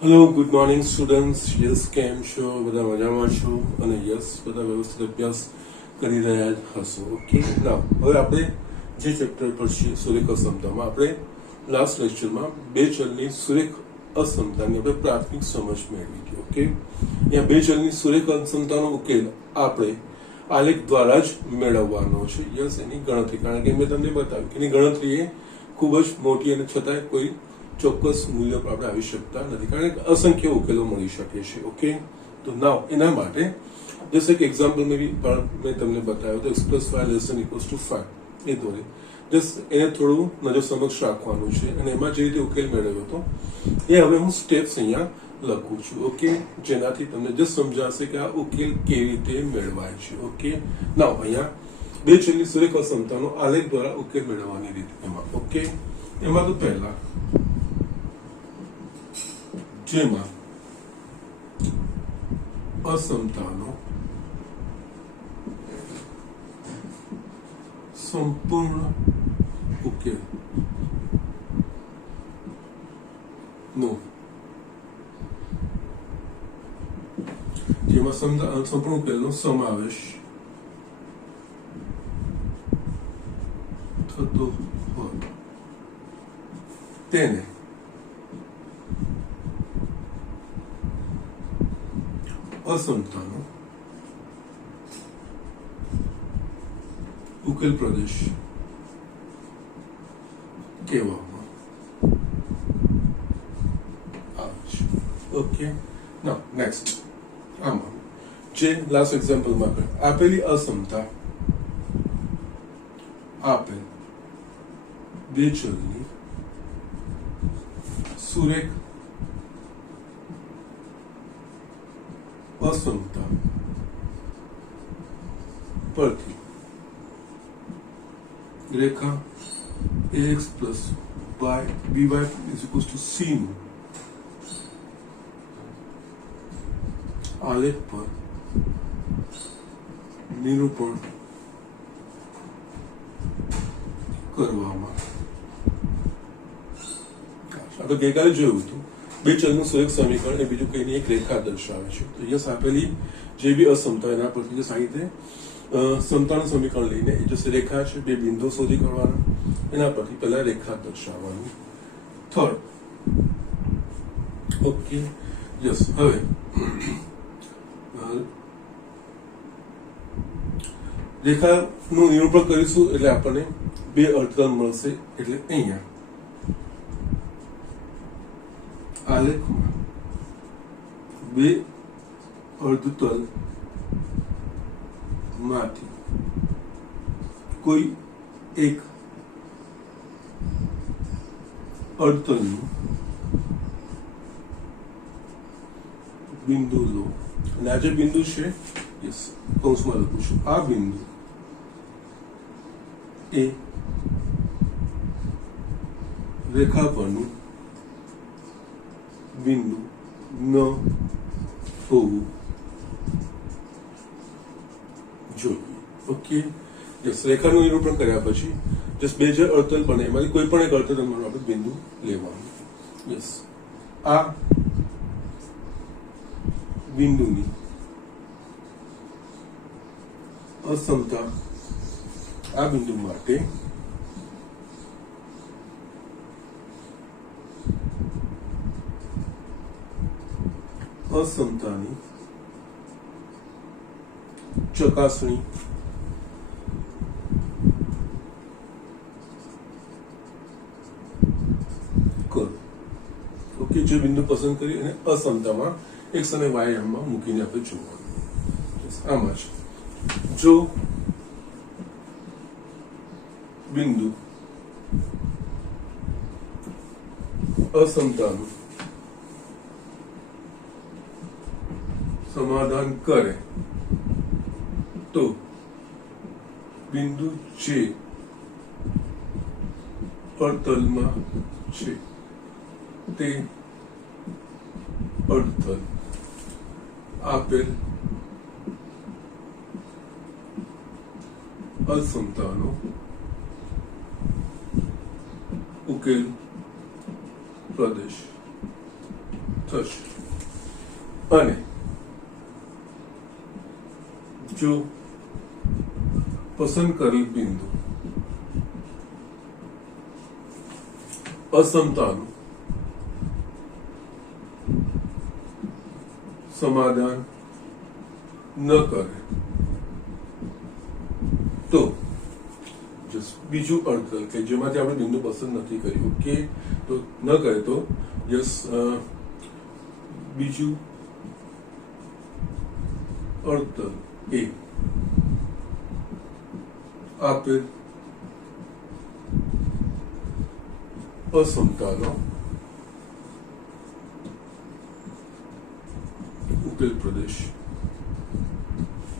Hello good morning students. Yes, કેમ છો? બધા મજામાં છો? અને યસ, બધા વ્યવસ્થિત અભ્યાસ કરી રહ્યા હશો. ઓકે, ના હવે આપણે જે ચેપ્ટર પર છીએ સુરેખ અસમતામાં, આપણે લાસ્ટ લેક્ચરમાં બે ચલની સુરેખ અસમતાની આપણે પ્રાથમિક સમજ મેળવી હતી. ઓકે, અહીંયા બે ચલની સુરેખ અસમતાનો ઉકેલ આપણે આલેખ દ્વારા જ મેળવવાનો છે. યસ, એની ગણતરી, કારણ કે મેં તમને બતાવ્યું કે એની ગણતરી એ ખૂબ જ મોટી અને છતાંય કોઈ ચોક્કસ મૂલ્ય પર આપણે આવી શકતા નથી, કારણ કે અસંખ્ય ઉકેલો મળી શકે છે. ઓકે, તો નાવ એના માટે જસ્ટ એક એક્ઝામ્પલ મેં તમને બતાવ્યો તો x+5 <5 એ દોરે જસ્ટ એને થોડું નજર સમક્ષ રાખવાનું છે, અને એમાં જે રીતે ઉકેલ મેળવ્યો હતો એ હવે હું સ્ટેપ્સ અહીંયા લખું છું. ઓકે, જેનાથી તમને જસ્ટ સમજાશે કે આ ઉકેલ કેવી રીતે મેળવાય છે. ઓકે, નાવ અહીંયા બે ચલની સુરેખ અસમતાનો આલેખ દ્વારા ઉકેલ મેળવવાની રીત એમાં. ઓકે, એમાં તો પહેલા જેમાં અસમતાનો સંપૂર્ણ ઉકેલ નો જેમાં સંપૂર્ણ ઉકેલનો સમાવેશ થતો હોય તેને અસમતાનો ઉકેલ પ્રદેશ કહેવામાં આવે છે. ઓકે, નાઉ નેક્સ્ટ, આમાં જે લાસ્ટ એક્ઝામ્પલમાં આપેલી અસમતા આપેલ બે ચલની સુરેખ અસમતા પરથી રેખા ax plus by by is equals to c નું આલેખ પર નિરૂપણ કરવામાં. આ તો ગઈકાલે જોયું હતું, બે ચલનું સુરેખ સમીકરણ એ બીજું કઈ નહીં, એક રેખા દર્શાવે છે. તો યસ, આપેલી જે બી અસમતા એના પરથી જસ આ રીતે સમતાનું સમીકરણ લઈને એ જશે રેખા છે, બે બિંદુ શોધી કાઢવાના, એના પરથી પહેલા રેખા દર્શાવવાની. થર્ડ, ઓકે, યસ, હવે રેખાનું નિરૂપણ કરીશું એટલે આપણને બે અર્ધતલ મળશે. એટલે અહીંયા આલેખમાં બે અર્ધતલ માંથી કોઈ એક અર્ધતલનું બિંદુ લો, અને આ જે બિંદુ છે, યસ, કૌંસમાં લખું છું, આ બિંદુ એ રેખા પરનું બિંદુ ન હોવું જોઈએ. ઓકે, યસ, રેખાનું નિરૂપણ કર્યા પછી જસ્ટ બે જે અર્ધતલ બને એમાંથી કોઈ પણ એક અર્ધતલમાં આપણે બિંદુ લેવાનું. યસ, આ બિંદુની અસમતા આ બિંદુ માટે અસમતાની ચકાસણી કરો. ઓકે, જે બિંદુ પસંદ કરી અને અસમતામાં x અને y માં મૂકીને આપણે જોવાનું. આમાં છે, જો બિંદુ અસમતાનું સમાધાન કરે તો બિંદુ જે અર્ધતલમાં છે તે અર્ધતલ આપેલ અસમતાનો ઉકેલ પ્રદેશ થશે. અને જો પસંદ કરેલ બિંદુ અસમતાનું સમાધાન ન કરે તો બીજું અર્થલ કે જેમાંથી આપણે બિંદુ પસંદ નથી કર્યું કે તો ન કરે તો યસ બીજું અર્થલ એ આપેલ અસમતાનો ઉકેલ પ્રદેશ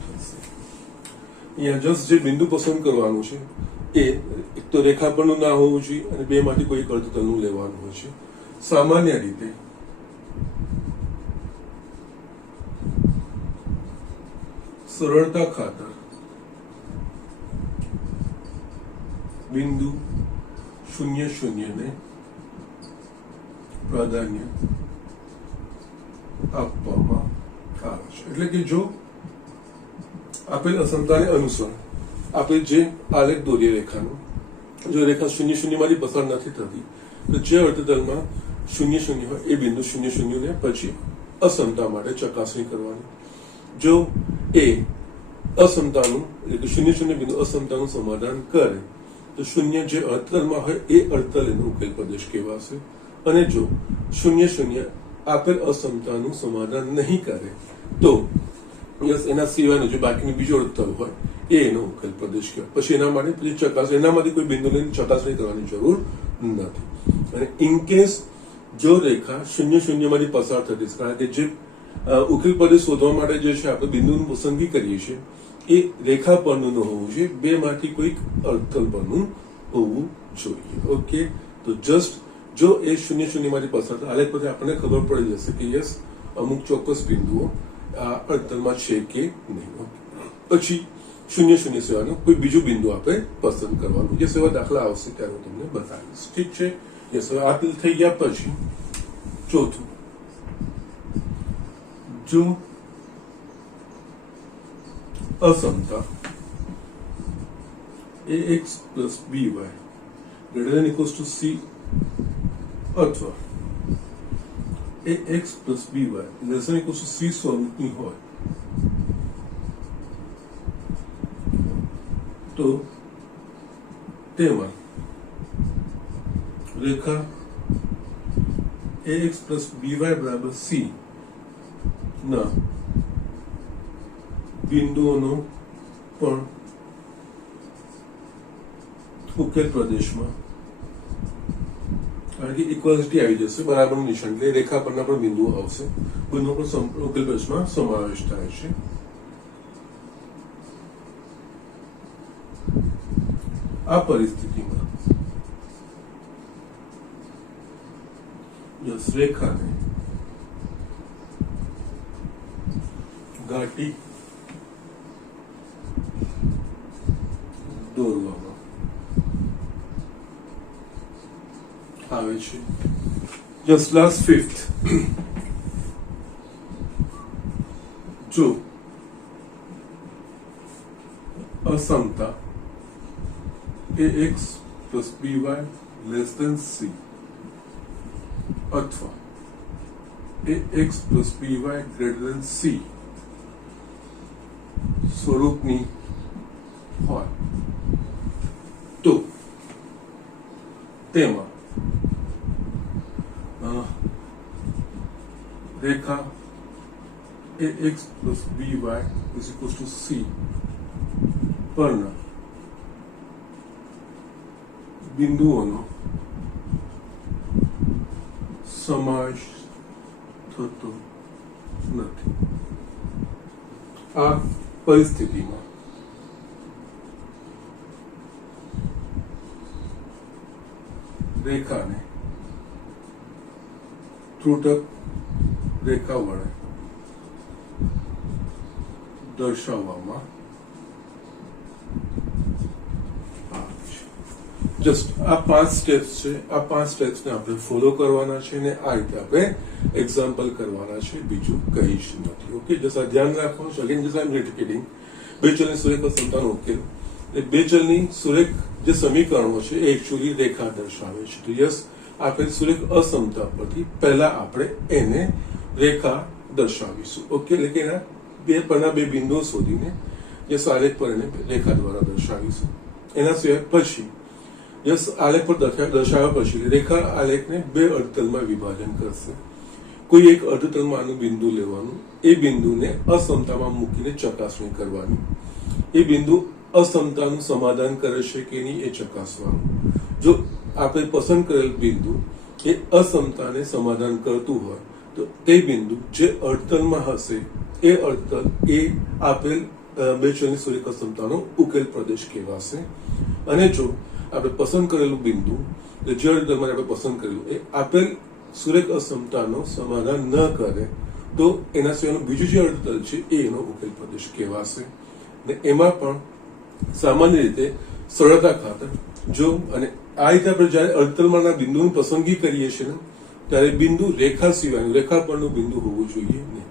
થશે. અહીંયા જસ્ટ જે બિંદુ પસંદ કરવાનું છે એ એક તો રેખાપણનું ના હોવું જોઈએ અને બે માંથી કોઈ અર્ધતલનું લેવાનું હોય છે. સામાન્ય રીતે સરળતા ખાતર બિંદુ 0, 0 ને પ્રાધાન્ય આપવામાં આવે છે. એટલે કે જો આપેલ અસમતાને અનુસર આપણે જે આલેખ દોરીએ રેખાનું, જો રેખા 0, 0 માંથી પસાર નથી થતી તો જે અર્ધતલમાં 0, 0 હોય એ બિંદુ 0, 0 ને પછી અસમતા માટે ચકાસણી કરવાની. જો એ અસમતાનું એટલે કે 0, 0 બિંદુ અસમતાનું સમાધાન કરે તો 0 જે અર્ધતલમાં હોય એ અર્ધતલ એનો ઉકેલ પ્રદેશ કહેવાશે. અને જો 0, 0 આપેલ અસમતાનું સમાધાન નહીં કરે તો યસ એના સિવાયનું જે બાકીનું બીજો અર્ધતલ હોય એ એનો ઉકેલ પ્રદેશ કહેવાય. પછી એના માટે પછી ચકાસણી, એનામાંથી કોઈ બિંદુ લઈને ચકાસણી કરવાની જરૂર નથી. અને ઇન કેસ જો રેખા 0, 0 માંથી પસાર થતી, કારણ કે જે ઉકેલ પ્રદેશ શોધવા માટે જે છે આપણે બિંદુની પસંદગી કરીએ છીએ એ રેખા પરનું ન હોવું જોઈએ, બે માંથી કોઈક અર્ધતલ પરનું હોવું જોઈએ. ઓકે, તો જસ્ટ જો એ 0, 0 માંથી પસાર થાય આલેખ પછી આપણને ખબર પડી જશે કે યસ અમુક ચોક્કસ બિંદુઓ આ અર્ધતલમાં છે કે નહીં. પછી 0, 0 સિવાયનું કોઈ બીજું બિંદુ આપણે પસંદ કરવાનું. જે સેવા દાખલા આવશે ત્યારે હું તમને બતાવીશ. ઠીક છે, યસ. હવે આપેલ થઈ ગયા પછી ચોથું, જો અસમતા ax plus by greater than equals to c અથવા ax plus by less than equals to c સ્વરૂપની હોય તો તેમાં રેખા ax plus by બરાબર c ના બિંદુઓનો પણ ઉકેલ પ્રદેશમાં, કારણ કે ઇક્વાલિટી આવી જશે, બરાબરનું નિશાન એટલે રેખા પરના પણ બિંદુઓ આવશે, બંને પણ ઉકેલ પ્રદેશમાં સમાવેશ થાય છે. આ પરિસ્થિતિમાં રેખાને ઘાટી દોરવામાં આવે છે. જસ્ટ લાસ્ટ ફિફ્થ, જો અસમતા ax plus by less than c અથવા ax plus by greater than c સ્વરૂપની હોય તો તેમાં રેખા ax plus by is equals to c પરના બિંદુઓનો સમાવેશ થતો નથી. આ પરિસ્થિતિમાં રેખાને ત્રુટક રેખા વડે દર્શાવવામાં જસ્ટ આ 5 સ્ટેપ્સ છે. આ 5 સ્ટેપ્સને આપણે ફોલો કરવાના છે અને આ રીતે આપણે એક્ઝામ્પલ કરવાના છે, બીજું કંઈ જ નથી. ઓકે, જરા ધ્યાન રાખો. Again just I am repeating. બે ચલની સુરેખ અસમતાનો ઉકેલ. બે ચલની સુરેખ જે સમીકરણો છે એ એકચ્યુઅલી રેખા દર્શાવે છે. તો યસ, આપણે સુરેખ અસમતા પરથી પહેલા આપણે એને રેખા દર્શાવીશું. ઓકે, એટલે કે એના બે પરના બે બિંદુઓ શોધીને યસ આલેખ પર એને રેખા દ્વારા દર્શાવીશું. એના સિવાય પછી યસ આલેખ પર દર્શાવ્યા પછી રેખા આલેખને બે અર્ધતલમાં વિભાજન કરશે. કોઈ એક અર્ધતલમાં આનું બિંદુ લેવાનું, એ બિંદુને અસમતામાં મૂકીને ચકાસણી કરવાની. એ બિંદુ અસમતાનું સમાધાન કરે છે કે નહીં એ ચકાસવાનું. જો આપણે પસંદ કરેલ બિંદુ એ અસમતાને સમાધાન કરતું હોય તો તે બિંદુ જે અર્ધતલમાં હશે એ અર્ધતલ એ આપેલ બે ચલની સુરેખ અસમતાનો ઉકેલ પ્રદેશ કહેવાશે. અને જો આપણે પસંદ કરેલું બિંદુ જે અર્ધતલમાં આપણે પસંદ કરેલું એ આપેલ સુરેખ અસમતાનો સમાધાન ન કરે તો એના સિવાયનું બીજું જે અર્ધતલ છે એ એનો ઉકેલ પ્રદેશ કહેવાશે. ને એમાં પણ સામાન્ય રીતે સરળતા ખાતર જો અને આ રીતે આપણે જયારે અર્ધતલમાંના બિંદુની પસંદગી કરીએ છીએ ને ત્યારે બિંદુ રેખા સિવાયનું રેખા પરનું બિંદુ હોવું જોઈએ નહીં.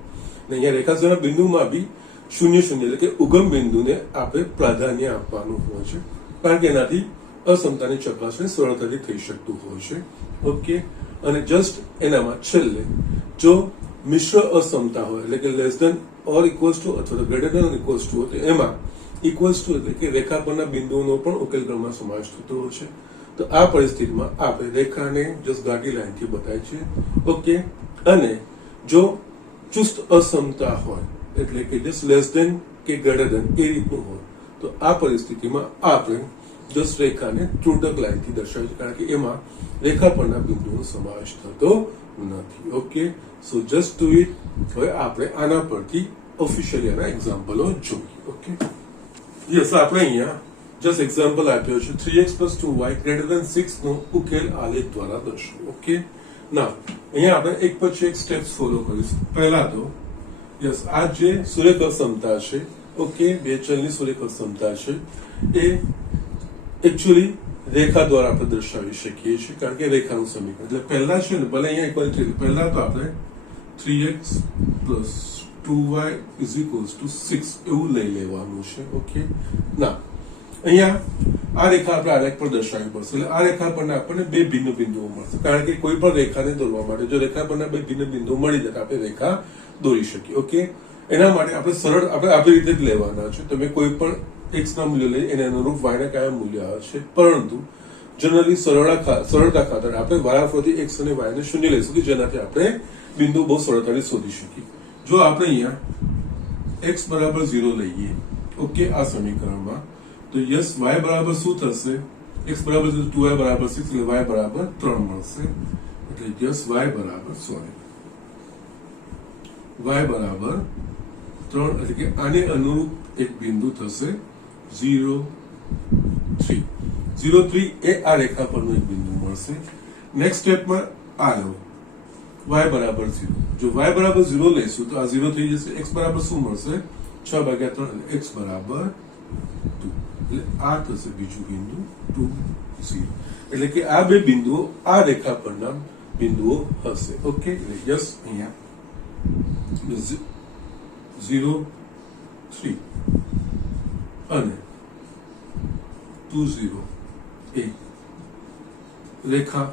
ને અહીંયા રેખા સિવાયના બિંદુમાં બી 0,0 એટલે કે ઉગમ બિંદુને આપણે પ્રાધાન્ય આપવાનું હોય છે, કારણ કે એનાથી અસમતાની ચકાસણી સરળતાથી થઈ શકતું હોય છે. ઓકે, અને જસ્ટ એનામાં છેલ્લે જો મિશ્ર અસમતા હોય એટલે કે less than or equals to અથવા greater than or equals to હોય તો એમાં ઇક્વલ્સ ટુ એટલે કે રેખા પરના બિંદુઓનો પણ ઉકેલ ગણમાં સમાવેશ થતો હોય છે. તો આ પરિસ્થિતિમાં આપણે રેખાને જસ્ટ ગાડી લાઈનથી બતાવીએ છીએ. ઓકે, અને જો ચુસ્ત અસમતા હોય એટલે કે જસ્ટ લેસ ધેન કે ગ્રેટર ધેન એ રીતનું હોય તો આ પરિસ્થિતિમાં આપણે જસ્ટ રેખાને ત્રુટક લાઈનથી દર્શાવીએ છીએ, કારણ કે એમાં રેખા પરના બિંદુનો સમાવેશ થતો નથી. Okay, so just do it. હવે આપણે આના પરથી ઓફિશિયલી આના એક્ઝામ્પલો જોઈએ. ઓકે, યસ, આપણે અહીંયા જસ્ટ એક્ઝામ્પલ આપ્યો છે 3x + 2y > 6 નો ઉકેલ આલેખ દ્વારા દર્શાવો. ઓકે, ના અહીંયા આપણે એક પછી એક સ્ટેપ્સ ફોલો કરીશું. પહેલા તો યસ આ જે સુરેખ અસમતા છે, ઓકે, બે ચલની સુરેખ અસમતા છે એ એકચ્યુઅલી રેખા દ્વારા આપણે દર્શાવી શકીએ છીએ, કારણ કે રેખાનું સમીકરણ એટલે પહેલા છે ને ભલે અહીંયા ઇક્વલ છે પહેલા તો આપણે 3x + 2y = 6 એવું લઈ લેવાનું છે. ઓકે, ના અહીંયા આ રેખા આપણે આલેખ પર દર્શાવવી પડશે. એટલે આ રેખા પરના આપણને બે ભિન્ન બિંદુઓ મળશે, કારણ કે કોઈ પણ રેખાને દોરવા માટે જો રેખા પરના બે ભિન્ન બિંદુઓ મળી જાય તો આપણે રેખા દોરી શકીએ. ઓકે, એના માટે આપણે સરળ આપણે આપણી રીતે જ લેવાના છે. તમે કોઈ પણ x ના મૂલ્ય લઈ એને અનુરૂપ y ના કયા મૂલ્ય આવશે, પરંતુ જનરલી સરળતા ખાતર આપણે વારાફરતી x અને y ને શૂન્ય લઈશું કે જેનાથી આપણે બિંદુ બહુ સરળતાથી શોધી શકીએ. જો આપણે અહીંયા x બરાબર 0 લઈએ, ઓકે, આ સમીકરણમાં તો યસ y બરાબર શું થશે? x બરાબર 2y બરાબર 6 એટલે y બરાબર 3 મળશે. એટલે યસ y બરાબર 3 એટલે કે આને અનુરૂપ એક બિંદુ થશે 0, 3. 0, 3 એ આ રેખા પરનું એક બિંદુ મળશે. નેક્સ્ટ સ્ટેપમાં આ લો y બરાબર 0. જો y બરાબર 0 લઈશું તો આ 0 થઈ જશે. x બરાબર શું મળશે? 6/3 એટલે x બરાબર 2. એટલે આ થશે બીજું બિંદુ 2, 0. એટલે કે આ બે બિંદુઓ આ રેખા પરના બિંદુઓ હશે. ઓકે, એટલે યસ અહીંયા 0, 3 અને 2, 0 એ રેખા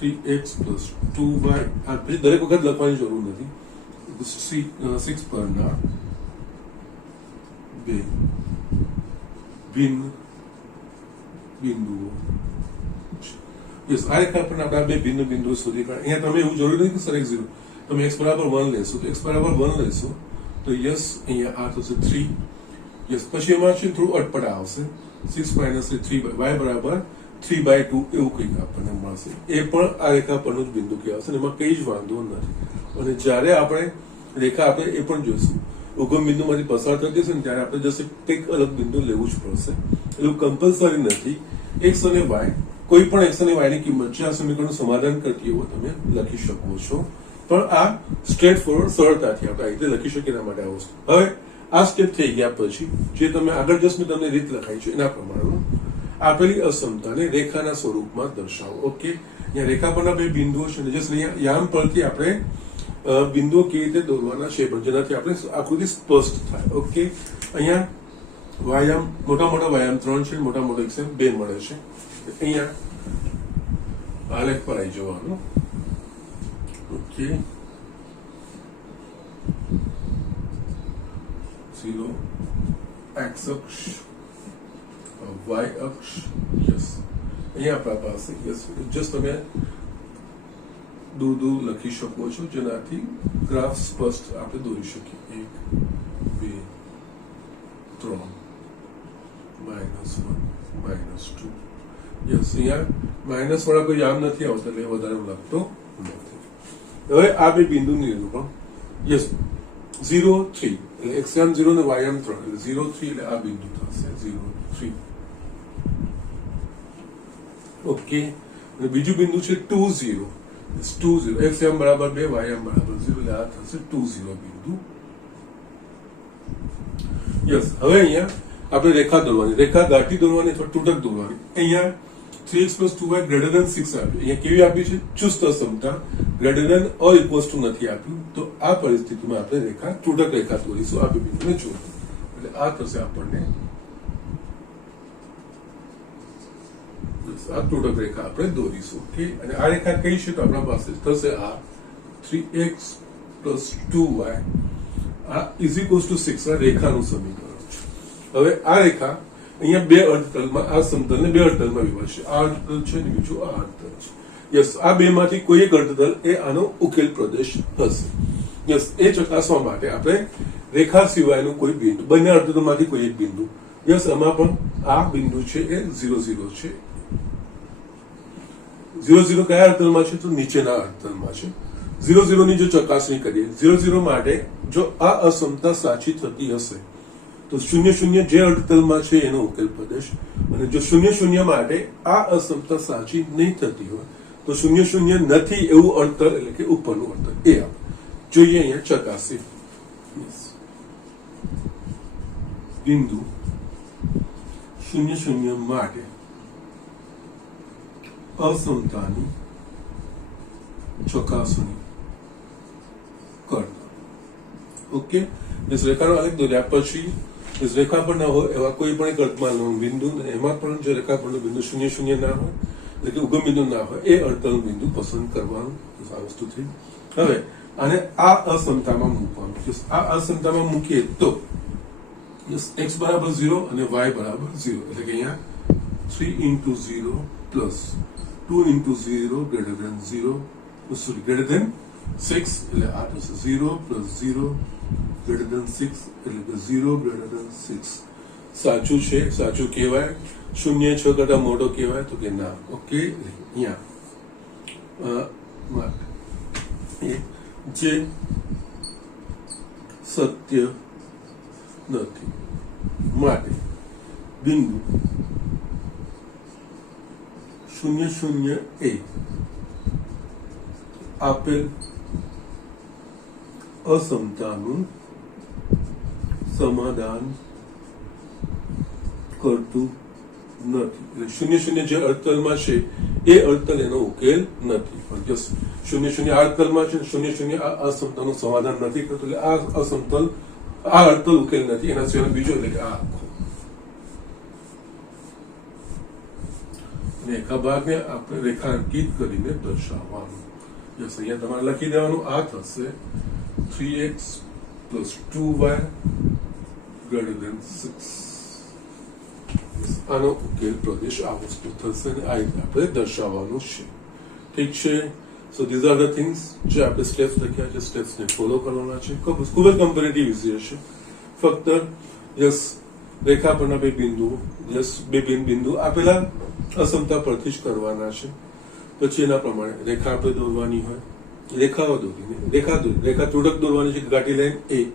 3x + 2y આ દરેક વખત લખવાની જરૂર નથી. 6 પરના બે ભિન્ન બિંદુઓ. યસ, આ રેખા પરના આપણે બે ભિન્ન બિંદુઓ શોધી કાઢ્યા. અહીંયા તમે એવું જરૂરી નથી કે સર x 0 તમે x બરાબર 1 લેશો તો x બરાબર 1 લેશો તો યસ અહીંયા આ થશે 3. યસ, પછી એમાં છે થોડું અટપટા આવશે 6 - 3 y બરાબર 3/2 એવું કંઈક આપણને મળશે. એ પણ આ રેખા પરનું જ બિંદુ કહેવાશે, એમાં કઈ જ વાંધો નથી. અને જ્યારે આપણે રેખા આપણે એ પણ જોઈશું ઉગમ બિંદુમાંથી પસાર થતી હશે ને ત્યારે આપણે જશે કંઈક અલગ બિંદુ લેવું જ પડશે. એવું કમ્પલસરી નથી. x અને y કોઈ પણ x અને y ની કિંમત જે આ સમીકરણનું સમાધાન કરતી હોય તમે લખી શકો છો, પણ આ સ્ટ્રેટ ફોરવર્ડ સરળતાથી આપણે આ રીતે લખી શકીએ. એના માટે આ વસ્તુ હવે આ સ્ટેપ થઈ ગયા પછી જે તમે આગળ જસ્ટ મેં તમને રીત લખાઈ છે એના પ્રમાણે આપેલી અસમતાને રેખાના સ્વરૂપમાં દર્શાવો. ઓકે, અહીંયા રેખા પરના બે બિંદુઓ છે જસ્ટ અહીંયા યામ પરથી આપણે બિંદુઓ કેવી રીતે દોરવાના છે પણ જેનાથી આપણે આકૃતિ સ્પષ્ટ થાય. ઓકે, અહીંયા વ્યાયામ મોટા મોટા વ્યાયામ 3 છે, મોટા મોટા એક્ઝામ 2 મળે છે. અહીંયા આલેખ પર આવી જવાનું. ઓકે, 0 x અક્ષ, y અક્ષ. યસ, અહીંયા આપણા પાસે યસ જસ્ટ તમે દૂર દૂર લખી શકો છો જેનાથી ગ્રાફ સ્પષ્ટ આપણે દોરી શકીએ. 1 2 3 -1 -2. યસ, અહીંયા માઇનસ વાળા કોઈ યામ નથી આવતા એટલે વધારે લખતો નથી. હવે આ બે બિંદુની નિરૂપણ. યસ, 0 3 એટલે એક્સયામ 0 ને વાયામ 3 એટલે 0 3 એટલે આ બિંદુ થશે 0 3. ઓકે, અને બીજું બિંદુ છે 2 0 2 0 એક્સયામ બરાબર 2 વાયામ બરાબર 0 એટલે આ થશે 2 0 બિંદુ. યસ, હવે અહીંયા આપણે રેખા દોરવાની, રેખા ગાંઠી દોરવાની અથવા તૂટક દોરવાની. અહીંયા 3x + 2y > 6 આપ્યું. અહીંયા કેવી આપી છે? ચુસ્ત સમતા > or equals to નથી આપ્યું. તો આ પરિસ્થિતિમાં આપણે રેખા તૂટક રેખા દોરીશું આ બે બિંદુને જોડો એટલે આ થશે આપણને આ તૂટક રેખા આપણે દોરીશું. ઓકે, અને આ રેખા કઈ છે તો આપણા પાસે થશે આ 3x + 2y આ = 6 આ રેખાનું સમીકરણ છે. હવે આ રેખા અહીંયા બે અર્ધતલમાં આ સમતલને બે અર્ધતલમાં વિભાજશે. આ અર્ધતલ છે ને બીજું આ અર્ધતલ છે. યસ, આ બે માંથી કોઈ એક અર્ધતલ એ આનો ઉકેલ પ્રદેશ હશે. યસ, એ ચકાસવા માટે આપણે રેખા સિવાયનું કોઈ બિંદુ, બંને અર્ધતલમાંથી કોઈ એક બિંદુ. યસ, આમાં પણ આ બિંદુ છે એ 0 0 છે. 0 0 કયા અર્ધતલમાં છે તો નીચેના અર્ધતલમાં છે. 0 0 ની જો ચકાસણી કરીએ, 0 0 માટે જો આ અસમતા સાચી થતી હશે તો 0 0 જે અર્ધતલમાં છે એનો ઉકેલ પ્રદેશ, અને જો 0 0 માટે આ અસમતા સાચી નહીં થતી હોય તો 0 0 નથી એવું અર્ધતલ એટલે કે ઉપરનું અર્ધતલ એ આપણે જોઈએ. અહીંયા ચકાસી બિંદુ 0 0 માટે અસમતાની ચકાસણી કરતા. ઓકે, રેખાનો આલેખ દોર્યા પછી રેખા પર ના હોય એવા કોઈ પણ એક અર્ધમાનનું બિંદુ, એમાં પણ જો રેખા પરનું બિંદુ 0 0 ના હોય એટલે કે ઉગમ બિંદુ ના હોય એ અર્ધતલ બિંદુ પસંદ કરવાનું. આ વસ્તુ થઈ. હવે આને આ અસમતામાં મૂકવાનું. આ અસમતામાં મૂકીએ તો x = 0 અને y = 0 એટલે કે અહીંયા 3 × 0 + 2 × 0 greater than 6 એટલે આ થશે 0 + 0 greater than 6 એટલે કે 0 greater than 6. સાચું છે, સાચું કહેવાય? 0 6 કરતા મોટો કહેવાય તો કે ના. ઓકે, અહીંયા જે સત્ય નથી માટે બિંદુ 0 0 એ આપેલ અસમતાનું સમાધાન કરતું નથી. એટલે 0 0 જે અર્ધતલમાં છે એ અર્ધતલ એનો ઉકેલ નથી. પણ જો 0 0 આ અર્ધતલમાં છે, 0 0 આ અસમતાનું સમાધાન નથી કરતું એટલે આ અસમતલ આ અર્ધતલ ઉકેલ નથી. એના સિવાય બીજો એટલે કે આ આખો રેખા ભાગને આપણે રેખાંકિત કરીને દર્શાવવાનું. યસ, અહીંયા તમારે લખી દેવાનું. આ થશે 3x + 2y > 6. આનો ઉકેલ પ્રદેશ આ વસ્તુ થશે અને આ રીતે આપણે દર્શાવવાનું છે. ઠીક છે? સો ધીઝ આર ધ થિંગ્સ જે આપણે સ્ટેપ્સ લખ્યા છે, સ્ટેપ્સને ફોલો કરવાના છે. ખૂબ જ કમ્પેરેટિવ ઇઝી હશે. ફક્ત યસ રેખા પરના બે બિંદુઓ, યસ બે બિંદુ આપેલા અસમતા પરથી જ કરવાના છે. પછી એના પ્રમાણે રેખા આપણે દોરવાની હોય, રેખાઓ દોરીને રેખા તૂટક દોરવાની છે. ગાંઠી લાઈન એ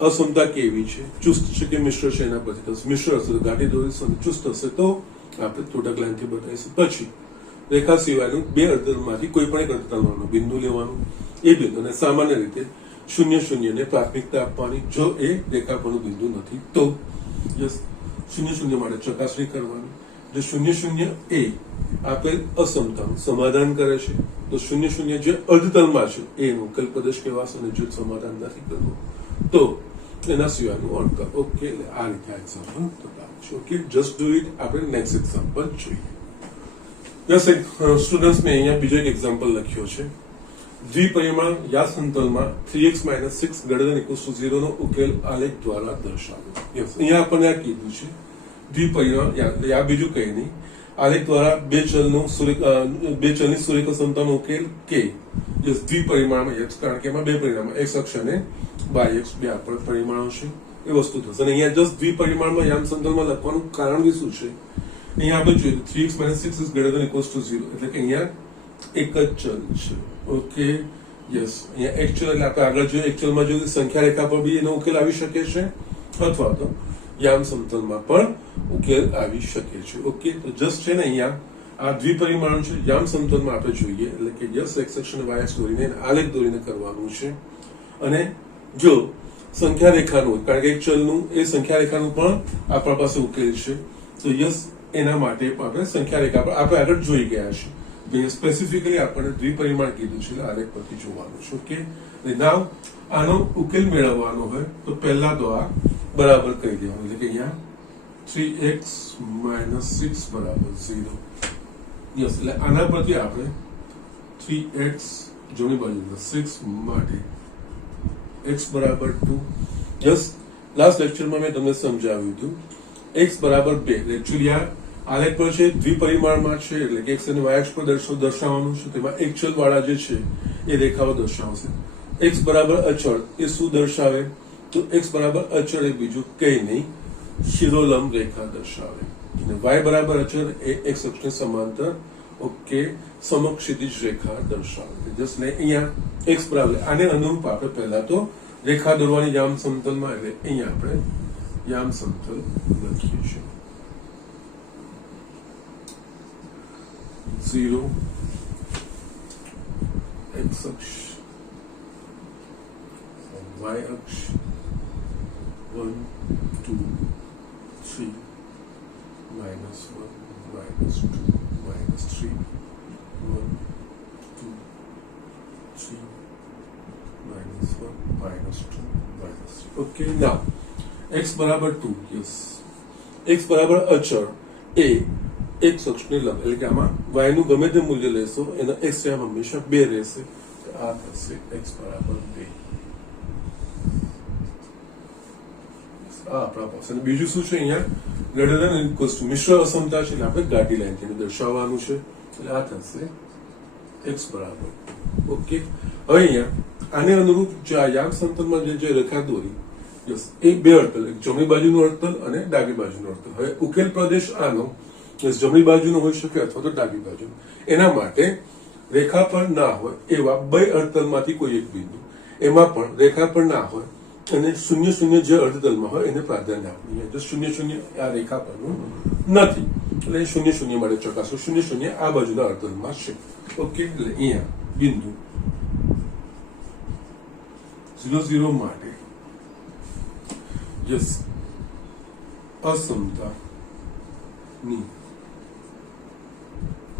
અસમતા કેવી છે, ચુસ્ત છે કે મિશ્ર છે એના પરથી થશે. મિશ્ર હશે તો ગાંઠી દોરીશું અને ચુસ્ત હશે તો આપણે તૂટક લાઈનથી બતાવીશું. પછી રેખા સિવાયનું બે અર્ધતલમાંથી કોઈ પણ એક અર્ધતલનું બિંદુ લેવાનું. એ બિંદુને સામાન્ય રીતે 0 0 ને પ્રાથમિકતા આપવાની. જો એ રેખા પરનું બિંદુ નથી તો યસ 0 0 માટે ચકાસણી કરવાની. जो 0 0 ए આપેલ અસમતાનું સમાધાન કરે છે તો 0 0 જે અર્ધતલમાં છે એનું ઉકેલ પ્રદેશ કહેવાશે અને જો સમાધાન નથી કરતું તો એના સિવાયનું અર્ધતલ. ઓકે, એટલે આ રીતે આ એક્ઝામ્પલ બતાવું છું. Okay, just do it. આપણે નેક્સ્ટ એક્ઝામ્પલ જોઈએ. યસ સ્ટુડન્ટ્સ, મેં અહીંયા બીજો એક એક્ઝામ્પલ લખ્યો છે. દ્વિપરિમાણ યા સમતલમાં 3x - 6 > 0 નો ઉકેલ આલેખ દ્વારા દર્શાવો. યસ, અહીંયા આપણને આ કીધું છે દ્વિપરિમાણ યા બીજું કંઈ નહીં, આલેખ દ્વારા બે ચલની સુરેખ સમતાનો ઉકેલ કે. યસ, દ્વિપરિમાણમાં x, કારણ કે એમાં બે પરિમાણ x અક્ષ અને y અક્ષ બે પરિમાણો છે એ વસ્તુ થશે. અને અહીંયા જસ્ટ દ્વિપરિમાણમાં યામ સમતલમાં લખવાનું કારણ બી શું છે, અહીંયા આપણે જોઈએ 3x - 6 > 0 એટલે કે અહીંયા એક જ ચલ છે. ઓકે, યસ, અહીંયા એક ચલ એટલે આપણે આગળ જોઈએ એક ચલમાં જોઈએ સંખ્યા રેખા પર બી એનો ઉકેલ આવી શકે છે અથવા તો યામ સમતલમાં પણ ઉકેલ આવી શકે છે. ઓકે, તો જસ્ટ છે ને અહીંયા આ દ્વિપરિમાણ છે યામ સમતલમાં આપણે જોઈએ એટલે કે યસ x અક્ષ અને y અક્ષ દોરીને આલેખ દોરીને કરવાનું છે. અને જો સંખ્યા રેખાનું, કારણ કે એક ચલનું એ સંખ્યા રેખાનું પણ આપણા પાસે ઉકેલ છે તો યસ એના માટે આપણે સંખ્યા રેખા પર આપણે આગળ જોઈ ગયા છે. સ્પેસિફિકલી આપણને દ્વિપરિમાણ કીધું છે એટલે આલેખ પરથી જોવાનું છે. ઓકે, નાવ આનો ઉકેલ મેળવવાનો હોય તો પહેલા તો આ બરાબર કરી દેવાનું એટલે કે અહીંયા 3x - 6 = 0. યસ, એટલે આના પરથી આપણે 3x જમણી બાજુ 6 માટે x = 2. યસ, લાસ્ટ લેક્ચરમાં મેં તમને સમજાવ્યું હતું x = 2 એકચ્યુઅલી આ આલેખ પર છે દ્વિપરિમાણમાં છે એટલે કે x અને y અક્ષ પર દર્શાવવાનું છે. તેમાં એક ચલ વાળા જે છે એ રેખાઓ દર્શાવશે. x બરાબર અચળ એ શું દર્શાવે તો x બરાબર અચળ એ બીજું કંઈ નહીં, શિરોલંબ રેખા દર્શાવે. અને y બરાબર અચળ એ x અક્ષને સમાંતર ઓકે સમક્ષિતિજ રેખા દર્શાવે. જસ્ટ ને અહીંયા x બરાબર આને અનુરૂપ આપણે પહેલા તો રેખા દોરવાની યામ સમતલમાં એટલે અહીંયા આપણે યામ સમતલ લખીએ છીએ 0 x અક્ષ y અક્ષ 1 2 3 -1 -2 -3 1 2 3 -1 -2 -3. Okay, now x બરાબર 2. યસ, x બરાબર અચળ એ એક અક્ષને લંબ એટલે કે આમાં y નું ગમે તે મૂલ્ય લેશો એના x હંમેશા 2 રહેશે. આ થશે x બરાબર 2. આપણા પાસે બીજું શું છે અહીંયા ગ્રેટર ધેન ઇક્વલ્સ ટુ મિશ્ર અસમતા છે એટલે આપણે ગાડી લાઈનથી દર્શાવવાનું છે એટલે આ થશે x બરાબર. ઓકે, હવે અહીંયા આને અનુરૂપ જે આ યામ સમતલમાં જે રેખા દોરી યસ એ બે અડધલ, જમણી બાજુનું અડધલ અને ડાબી બાજુનું અડધલ. હવે ઉકેલ પ્રદેશ આનો જમણી બાજુનો હોઈ શકે અથવા તો ડાબી બાજુ. એના માટે રેખા પર ના હોય એવા બે અડધલમાંથી કોઈ એક બિંદુ, એમાં પણ રેખા પર ના હોય અને 0 0 જે અર્ધતલમાં હોય એને પ્રાધાન્ય આપવું. જો 0 0 આ રેખા પરનું નથી એટલે 0 0 માટે ચકાસો 0 0 આ બાજુના અર્ધતલમાં છે. ઓકે, એટલે અહીંયા બિંદુ 0 0 માટે યસ અસમતા ની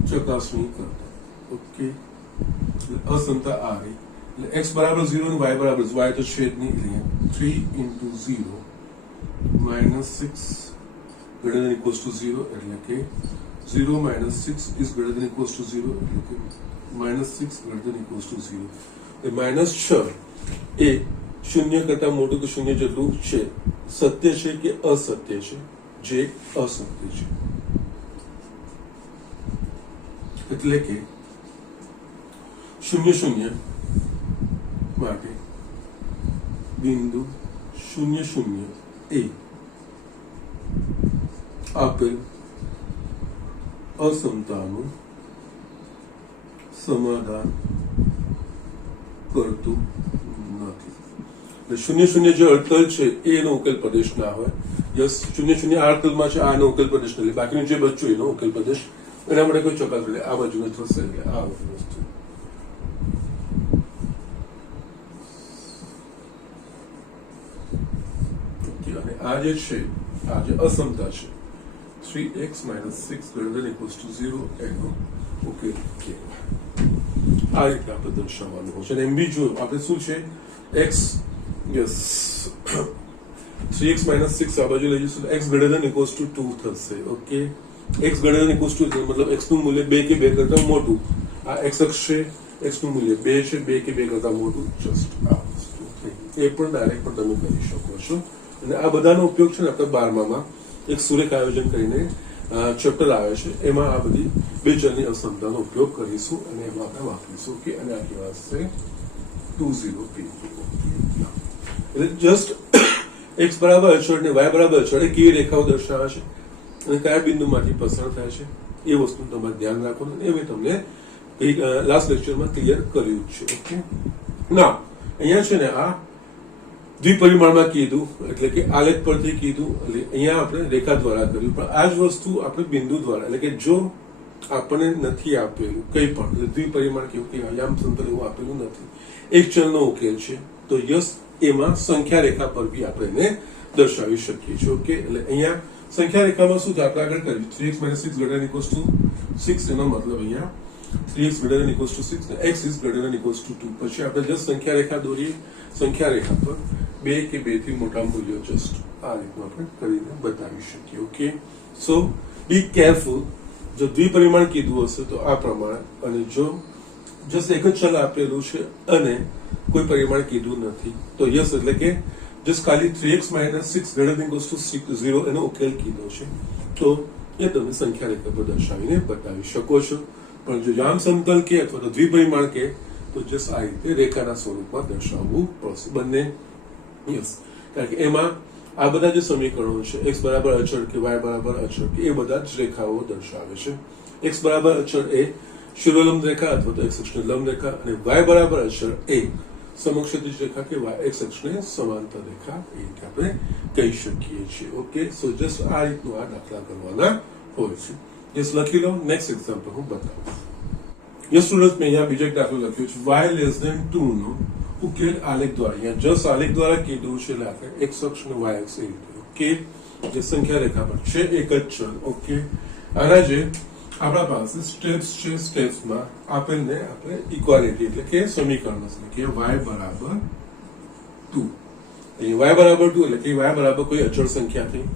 ચકાસણી કરતા. ઓકે, અસમતા આ રહી એટલે x બરાબર 0 અને y બરાબર y તો છે જ નહીં એટલે 3 × 0 - 6 > 0 એટલે કે 0 - 6 is greater than equals to 0 એટલે કે -6 greater than equals to 0. એ -6 એ 0 કરતા મોટું કે 0 જેટલું છે, સત્ય છે કે અસત્ય છે? જે અસત્ય છે એટલે કે 0 0 માટે બિંદુ 0 0 એ આપેલ અસમતાનું સમાધાન કરતું નથી. 0 0 જે અડધલ છે એનો ઉકેલ પ્રદેશ ના હોય. યસ, 0 0 આ અડધલમાં છે, આનો ઉકેલ પ્રદેશ નથી, બાકીનું જે બચ્ચું એનો ઉકેલ પ્રદેશ એના માટે કોઈ ચોક્કસ એટલે આ બાજુને થશે એટલે આ વસ્તુ. આ જે છે આ જે અસમતા છે 3x minus 6 greater than equals to 0 એનો ઉકેલ કહેવાય. આ રીતે આપણે દર્શાવવાનું હોય છે. અને એમ બી જોયું આપણે શું છે x યસ 3x minus 6 આ બાજુ લઈ જઈશું x greater than equals to 2 થશે. Okay, x greater than equals to 2 मतलब x નું મૂલ્ય 2 કે 2 કરતા મોટું. આ x અક્ષ છે, x નું મૂલ્ય 2 છે, 2 કે 2 કરતા મોટું. જસ્ટ આ વસ્તુ થઈ. એ પણ ડાયરેક્ટ પણ તમે કરી શકો છો. અને આ બધાનો ઉપયોગ છે ને આપણે 12માં એક સુરેખ આયોજન કરીને ચેપ્ટર આવે છે, એમાં આ બધી બે ચલની અસમતાનો ઉપયોગ કરીશું અને એમાં આપણે વાપરીશું કે અને આ કહેવાશે 20p. એટલે જસ્ટ x બરાબર અચળ ને y બરાબર અચળ એ કેવી રેખાઓ દર્શાવે છે અને કયા બિંદુમાંથી પસાર થાય છે એ વસ્તુનું તમારે ધ્યાન રાખવાનું. એ મેં તમને લાસ્ટ લેક્ચરમાં ક્લિયર કર્યું છે. ઓકે, ના અહીંયા છે ને આ દ્વિપરિમાણમાં કીધું એટલે કે આલેખ પરથી કીધું, એટલે અહીંયા આપણે રેખા દ્વારા કર્યું. પણ આ જ વસ્તુ આપણે બિંદુ દ્વારા એટલે કે જો આપણને નથી આપેલું કંઈ પણ દ્વિપરિમાણ કેવું કે યામ સમતલ એવું આપેલું નથી, એક ચલનો ઉકેલ છે, તો યસ એમાં સંખ્યા રેખા પર બી આપણે એને દર્શાવી શકીએ છીએ. ઓકે, એટલે અહીંયા સંખ્યા રેખામાં શું થાય આપણે આગળ કર્યું 3x minus 6 greater than equals to 6 એનો મતલબ અહીંયા 3x greater than equals to 6 x is greater than equals to 2. પછી આપણે જસ્ટ સંખ્યા રેખા દોરીએ. સંખ્યા રેખા પર 2 કે 2 થી મોટા મૂલ્યો જસ્ટ આ રીતનું આપણે કરીને બતાવી શકીએ. Okay, so be careful. જો દ્વિપરિમાણ કીધું હશે તો આ પ્રમાણે, અને જો જસ્ટ એક જ ચલ આપેલું છે અને કોઈ પરિમાણ કીધું નથી તો યસ એટલે કે જસ્ટ ખાલી 3x minus 6 greater than equals to 0 એનો ઉકેલ કીધો છે તો એ તમે સંખ્યા રેખા પર દર્શાવીને બતાવી શકો છો. પણ જો યામ સમતલ કે અથવા તો દ્વિપરિમાણ કે તો જસ્ટ આ રીતે રેખાના સ્વરૂપમાં દર્શાવવું પડશે બંને. યસ, કારણ કે એમાં આ બધા જે સમીકરણો છે x બરાબર અચળ કે y બરાબર અચળ કે એ બધા જ રેખાઓ દર્શાવે છે. x બરાબર અચળ એ શિરોલંબ રેખા અથવા તો x અક્ષને લંબ રેખા અને y બરાબર અચળ એ સમક્ષિતિજ રેખા કે x અક્ષને સમાંતર રેખા એ રીતે આપણે કહી શકીએ છીએ. ઓકે, સો જસ્ટ આ રીતનું આ દાખલા કરવાના હોય છે. યસ, લખી લો. નેક્સ્ટ એક્ઝામ્પલ હું બતાવું. યસ સ્ટુડન્ટ્સ, મેં અહીંયા બીજો એક દાખલો લખ્યો છે y less than 2 નો ઉકેલ આલેખ દ્વારા. અહીંયા જસ્ટ આલેખ દ્વારા કીધું છે એટલે આપણે x અક્ષ અને y અક્ષ એ રીતે. ઓકે, જે સંખ્યા રેખા પર છે એક જ ચલ. ઓકે, આના જે આપણા પાસે સ્ટેપ્સ છે, સ્ટેપ્સમાં આપેલને આપણે ઇક્વાલિટી એટલે કે સમીકરણ કે y બરાબર 2. અહીં y બરાબર 2 એટલે કે y બરાબર કોઈ અચળ સંખ્યા થઈ.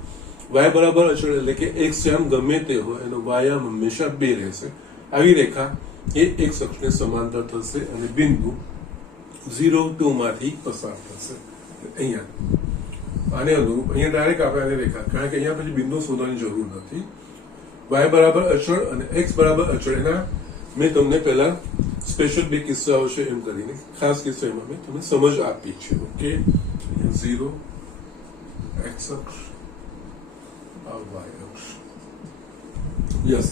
y બરાબર અચળ એટલે કે x યામ ગમે તે હોય એનો y યામ હંમેશા 2 રહેશે. આવી રેખા એ x અક્ષને સમાંતર થશે અને બિંદુ 0, 2 માંથી પસાર થશે. અહીંયા આને અનુરૂપ અહીંયા ડાયરેક્ટ આપણે આને રેખા, કારણ કે અહીંયા પછી બિંદુ શોધવાની જરૂર નથી. y બરાબર અચળ અને x બરાબર અચળ એના મેં તમને પહેલા સ્પેશિયલ બે કિસ્સાઓ છે એમ કરીને ખાસ કિસ્સો એમાં મેં તમને સમજ આપી છે. ઓકે, 0 x અક્ષ y અક્ષ. યસ,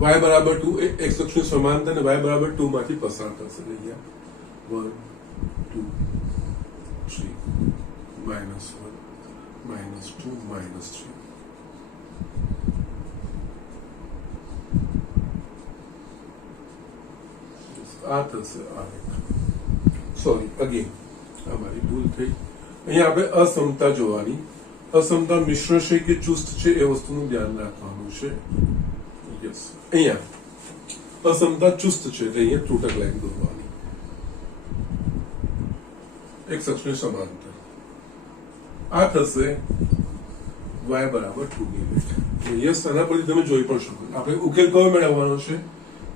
y બરાબર 2 એ x અક્ષની સમાંતર અને y બરાબર 2 માંથી પસાર થશે. અહીંયા 1, 2, 3, -1, -2, -3. આ થશે આ રેખા. સોરી, અગેન આ મારી ભૂલ થઈ. અહીંયા આપણે અસમતા જોવાની. અસમતા મિશ્ર છે કે ચુસ્ત છે એ વસ્તુનું ધ્યાન રાખવાનું છે. યસ, અહીંયા અસમતા ચુસ્ત છે એટલે અહીંયા ત્રુટક લાઈન દોરવાની એક અક્ષની સમાંતર. આ થશે y બરાબર 2 ની રેખા. યસ, આના પરથી તમે જોઈ પણ શકો. આપણે ઉકેલ કયો મેળવવાનો છે?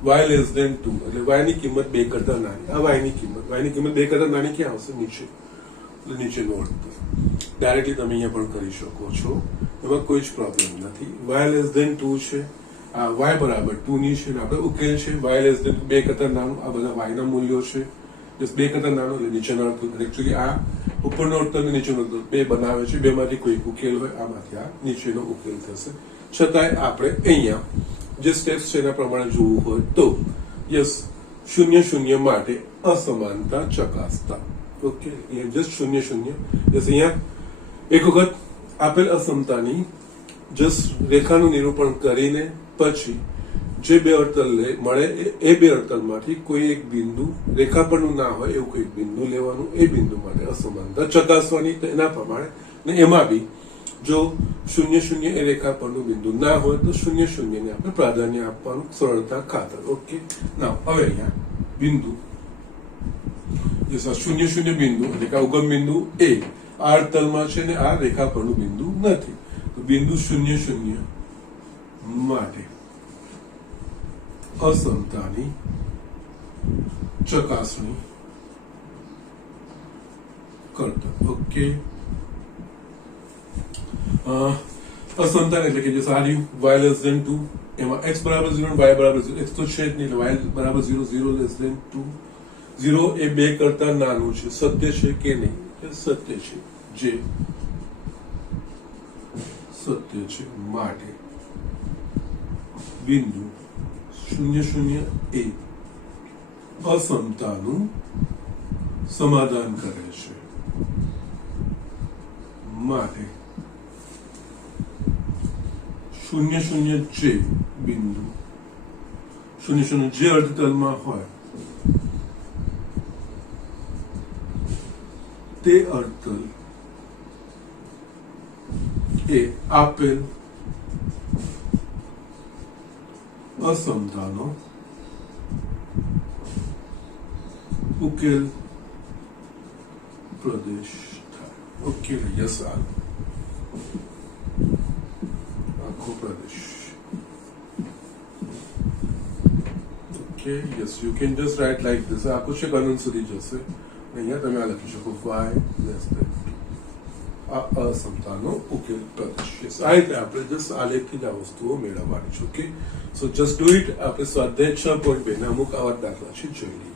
y less than 2 એટલે y ની કિંમત 2 કરતા નાની. આ y ની કિંમત 2 કરતા નાની ક્યાં આવશે? નીચે. એટલે નીચેનું અર્થ ડાયરેક્ટલી તમે અહીંયા પણ કરી શકો છો, એમાં કોઈ જ પ્રોબ્લેમ નથી. y less than 2 છે, આ y બરાબર 2 ની છે. આપણે ઉકેલ છે y less than 2 કરતા નાનું. આ બધા y ના મૂલ્યો છે. જસ્ટ 2 કરતા નાનું એટલે નીચેનો અર્થ. એકચ્યુઅલી આ ઉપરનો અર્થ અને નીચેનો અર્થ બે બનાવે છે. બેમાંથી કોઈ ઉકેલ હોય, આમાંથી આ નીચેનો ઉકેલ થશે. છતાંય આપણે અહીંયા જે સ્ટેપ્સ છે એના પ્રમાણે જોવું હોય તો યસ, 0, 0 માટે અસમાનતા ચકાસતા. Okay, just 0, 0. યસ, અહીંયા એક વખત આપેલ અસમતાની જસ્ટ રેખાનું નિરૂપણ કરીને પછી જે બે અડતલ મળે એ બે અડતલમાંથી કોઈ એક બિંદુ રેખા પરનું ના હોય એવું કોઈ બિંદુ લેવાનું. એ બિંદુ માટે અસમાનતા ચકાસવાની એના પ્રમાણે. ને એમાં બી જો 0 0 એ રેખા પરનું બિંદુ ના હોય તો 0 0 ને આપણે પ્રાધાન્ય આપવાનું સરળતા ખાતર. ઓકે, ના હવે અહીંયા બિંદુ 0 0 બિંદુ એટલે કે ઉગમ બિંદુ એ આર તલમાં છે ને આ રેખા પરનું બિંદુ નથી, તો બિંદુ 0 0 માટે અસમતાની ચકાસણી કરતા. ઓકે, અસમતા એટલે કે જે સારી y લેસ ધેન 2 એમાં x બરાબર 0 અને y બરાબર 0, x તો છે જ નહીં એટલે y બરાબર 0 0 લેસ ધેન 2, 0 એ 2 કરતા નાનું છે, સત્ય છે કે નહીં? સત્ય છે, જે સત્ય છે માટે બિંદુ 0 0 એ અસમતાનું સમાધાન કરે છે, માટે 0 0 જે બિંદુ 0 0 જે અર્ધતલમાં હોય તે અર્ધતલ એ આપેલ અસમતાનો ઉકેલ પ્રદેશ થાય. ઓકે, યસ, આખો પ્રદેશ. Okay, yes, you can just write like this. આખું છે અનંત સુધી જશે. અહીંયા તમે આ લખી શકો y લેસ ધેન 2, આ અસમતાનો ઉકેલ પ્રદેશ. યસ, આ રીતે આપણે જસ્ટ આલેખથી જ આ વસ્તુઓ મેળવવાની છે. Okay, so just do it. આપણે સ્વાધ્યાય 6.2 ના અમુક આવા દાખલા છે, જોઈ લઈએ.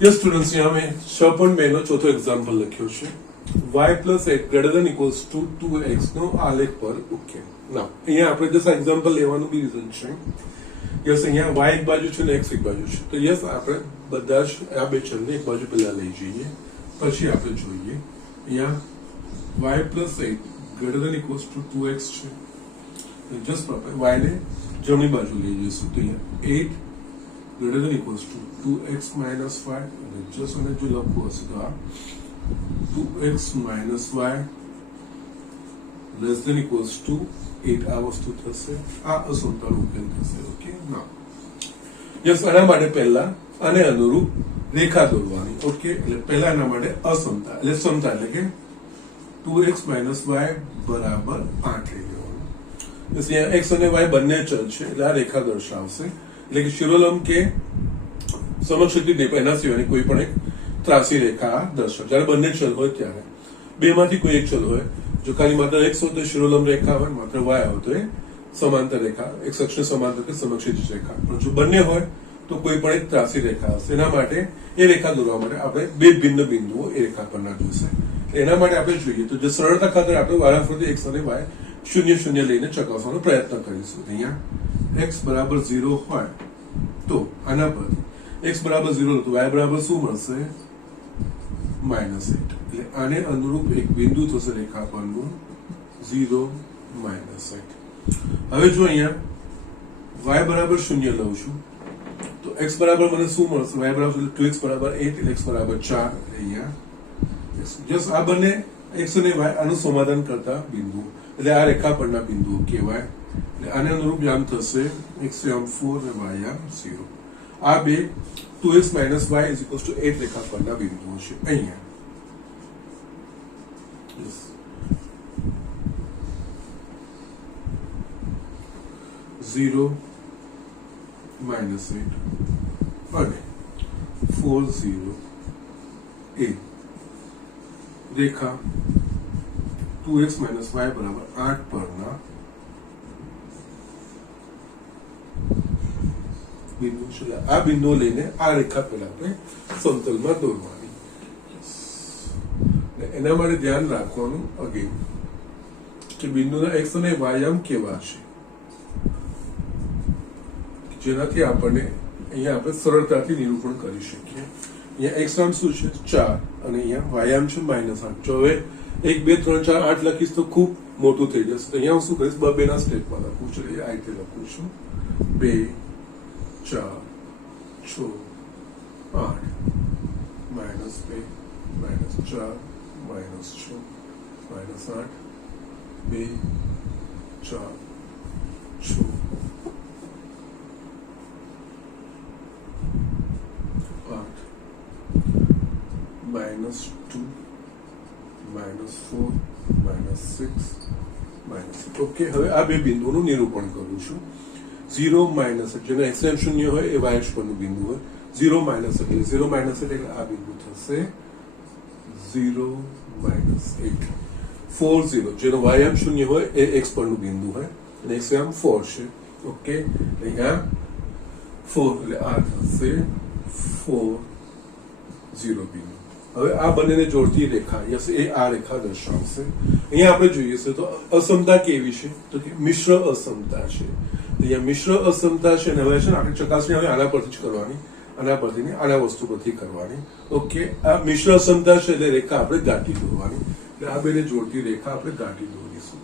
યસ સ્ટુડન્ટ્સ, यहाँ में 6.2 નો ચોથો એક્ઝામ્પલ લખ્યો છે. y plus 8 greater than equals to 2x નો આલેખ પર ઉકેલ. ના, અહીંયા આપણે જસ્ટ એક્ઝામ્પલ લેવાનું બી રીઝન છે. યસ, અહીંયા y એક બાજુ છે ને x એક બાજુ છે, તો યસ આપણે બધા જ આ બે ચલને એક બાજુ પહેલા લઈ જઈએ, પછી આપણે જોઈએ અહીંયા y plus 8 greater than equals to 2x છે. જસ્ટ y ને જમણી બાજુ લઈ જઈશું, તો અહીંયા 8 greater than equals to 2x minus 5, અને જસ્ટ અને જો લખવું હશે તો આ 2x minus y less than equals to 8 આ વસ્તુ થશે, આ અસમતાનો ઉકેલ થશે. ઓકે, ના યસ, આના માટે પહેલા આને અનુરૂપ રેખા દોરવાની. ઓકે, એટલે પહેલા એના માટે અસમતા એટલે સમતા એટલે કે 2x minus y બરાબર 8 લઈ લેવાનું. અહીંયા x અને y બંને ચલ છે એટલે આ રેખા દર્શાવશે, એટલે કે શિરોલંબ કે સમક્ષિતિજ એના સિવાયની કોઈ પણ એક ત્રાસી રેખા દર્શાવે. જ્યારે બંને ચલ હોય ત્યારે બે માંથી કોઈ એક ચલ હોય, જો ખાલી માત્ર x હોય તો શિરોલંબ રેખા હોય, માત્ર y હોય તો એ સમાંતર રેખા, એક અક્ષને સમાંતર કે સમક્ષિતિજ રેખા. પણ જો બંને હોય તો કોઈ પણ એક ત્રાસી રેખા હશે. એના માટે એ રેખા દોરવા માટે આપણે બે ભિન્ન બિંદુઓ એ રેખા પરના જોઈશે. એના માટે આપણે જોઈએ તો જે સરળતા ખાતર આપણે વારાફરતી x અને y 0 0 લઈને ચકાસવાનો પ્રયત્ન કરીશું. અહીંયા x બરાબર 0 હોય તો આના પરથી x બરાબર 0 તો y બરાબર શું મળશે? -8. એટલે આને અનુરૂપ એક બિંદુ થશે રેખા પરનું 0 -8. હવે જો અહીંયા y બરાબર 0 લઉં છું તો x બરાબર મને શું મળશે? y બરાબર 2x બરાબર 8 એટલે x બરાબર 4. અહીંયા જસ્ટ આ બંને x અને y આનું સમાધાન કરતા બિંદુ એટલે આ રેખા પરના બિંદુઓ કહેવાય. એટલે આને અનુરૂપ યામ થશે x યામ 4 અને y યામ 0. આ બે 2x minus y is equals to 8 રેખા પરના બિંદુઓ છે. અહીંયા yes. 0 minus 8 અને 4 0 એ રેખા 2x minus y બરાબર 8 પરના બિંદુ છે. આ બિંદુઓ લઈને આ રેખા પહેલા આપણે સમતલમાં દોરવાની. એના માટે ધ્યાન રાખવાનું અગેન કે બિંદુના x અને y યામ કેવા છે, જેનાથી આપણને અહીંયા આપણે સરળતાથી નિરૂપણ કરી શકીએ. અહીંયા x નામ શું છે? 4 અને અહીંયા y યામ છે -8. જો હવે 1 2 3 4 8 લખીશ તો ખૂબ મોટું થઈ જશે. તો અહીંયા હું શું કરીશ? બે ના સ્ટેપમાં લખું છું. આ રીતે લખું છું 2 4 6 8 -2 -4 -6 -8 2 4 6 8 -2 -4 -6 ઓકે હવે આ બે બિંદુઓનું નિરૂપણ કરું છું 0 માઇનસ જેનો એક્સએમ શૂન્ય હોય એ વાય અક્ષ પરનું બિંદુ હોય 0 માઇનસ એટલે આ બિંદુ થશે 0 -8 4 0 જેનો વાય શૂન્ય હોય એ એક્સ પરનું બિંદુ હોય અને એક્સએમ 4 છે ઓકે અહીંયા 4 એટલે આ થશે 4 0 બિંદુ હવે આ બંનેને જોડતી રેખા યસ એ આ રેખા દર્શાવશે અહીંયા આપણે જોઈએ છે તો અસમતા કેવી છે તો કે મિશ્ર અસમતા છે અહીંયા મિશ્ર અસમતા છે અને હવે છે ને આપણે ચકાસણી હવે આના પરથી જ કરવાની આના પરથી ને આના વસ્તુ પરથી કરવાની ઓકે આ મિશ્ર અસમતા છે એટલે રેખા આપણે ગાંઠી દોરવાની એટલે આ બેને જોડતી રેખા આપણે ગાંઠી દોરીશું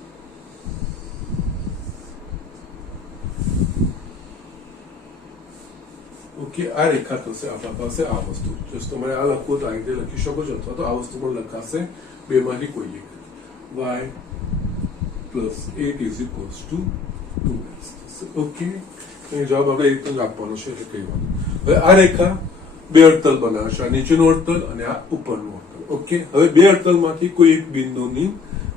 ઓકે આ રેખા થશે આપણા પાસે આ વસ્તુ જો તમારે આ લખવું તો આ રીતે લખી શકો છો અથવા તો આ વસ્તુ પણ લખાશે બેમાંથી કોઈ એક y plus 8 is equals to 2x okay એ જવાબ આપણે એક જ આપવાનો છે એટલે કહેવાનું હવે આ રેખા બે અડતલ બનાવશે આ નીચેનું અડતલ અને આ ઉપરનું અડતલ ઓકે હવે બે અડતલમાંથી કોઈ એક બિંદુની